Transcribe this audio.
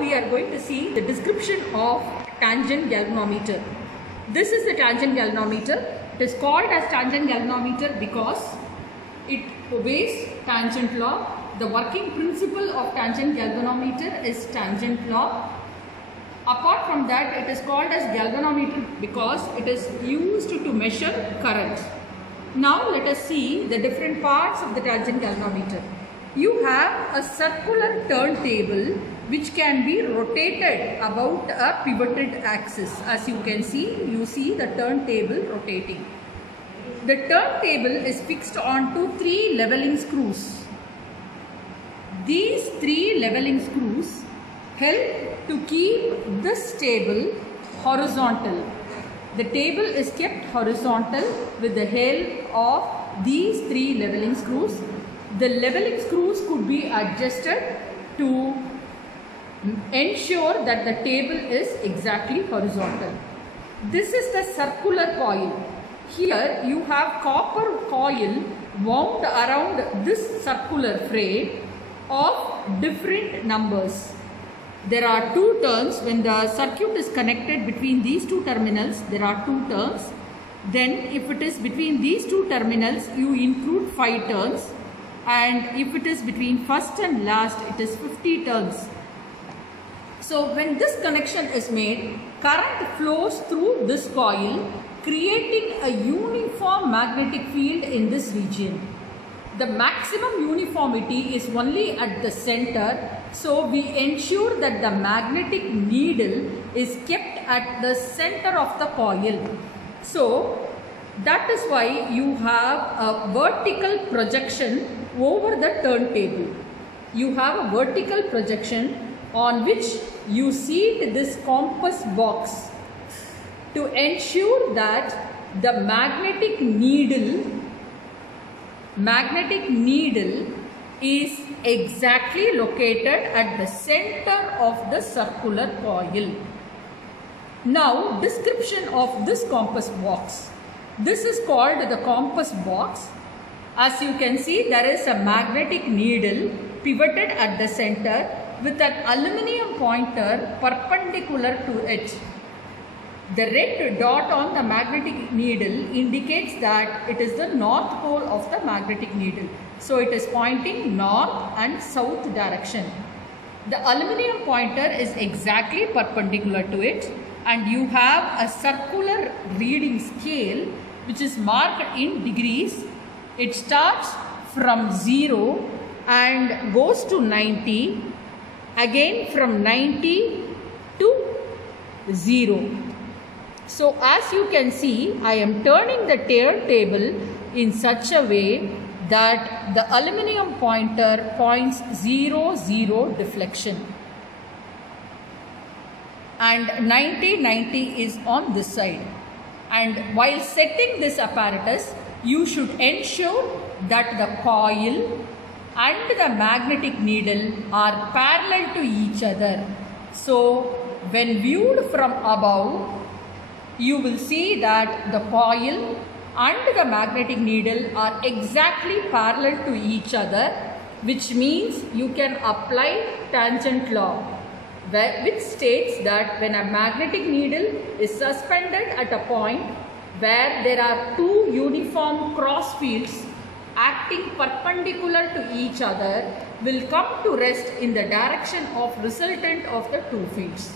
we are going to see the description of tangent galvanometer. This is the tangent galvanometer. It is called as tangent galvanometer because it obeys tangent law. The working principle of tangent galvanometer is tangent law. Apart from that, it is called as galvanometer because it is used to measure current. Now let us see the different parts of the tangent galvanometer. You have a circular turntable which can be rotated about a pivoted axis. As you can see, you see the turntable rotating. The turntable is fixed onto 3 leveling screws. These 3 leveling screws help to keep this table horizontal. The table is kept horizontal with the help of these 3 leveling screws. The leveling screws could be adjusted to ensure that the table is exactly horizontal. This is the circular coil. Here you have copper coil wound around this circular frame of different numbers. There are 2 turns. When the circuit is connected between these 2 terminals, there are 2 turns. Then if it is between these 2 terminals, you include 5 turns. And if it is between first and last, it is 50 turns. So when this connection is made, current flows through this coil, creating a uniform magnetic field in this region. The maximum uniformity is only at the center, so we ensure that the magnetic needle is kept at the center of the coil. So that is why you have a vertical projection over the turntable. You have a vertical projection on which you seat this compass box to ensure that the magnetic needle is exactly located at the center of the circular coil. Now, description of this compass box. This is called the compass box. As you can see, there is a magnetic needle pivoted at the center with an aluminium pointer perpendicular to it. The red dot on the magnetic needle indicates that it is the north pole of the magnetic needle. So it is pointing north and south direction. The aluminium pointer is exactly perpendicular to it, and you have a circular reading scale which is marked in degrees. It starts from 0 and goes to 90, again from 90 to 0. So as you can see, I am turning the turntable in such a way that the aluminium pointer points 0, 0 deflection. And 90, 90 is on this side. And while setting this apparatus, you should ensure that the coil and the magnetic needle are parallel to each other. So when viewed from above, you will see that the coil and the magnetic needle are exactly parallel to each other, which means you can apply tangent law, which states that when a magnetic needle is suspended at a point where there are 2 uniform cross fields acting perpendicular to each other, will come to rest in the direction of resultant of the 2 fields.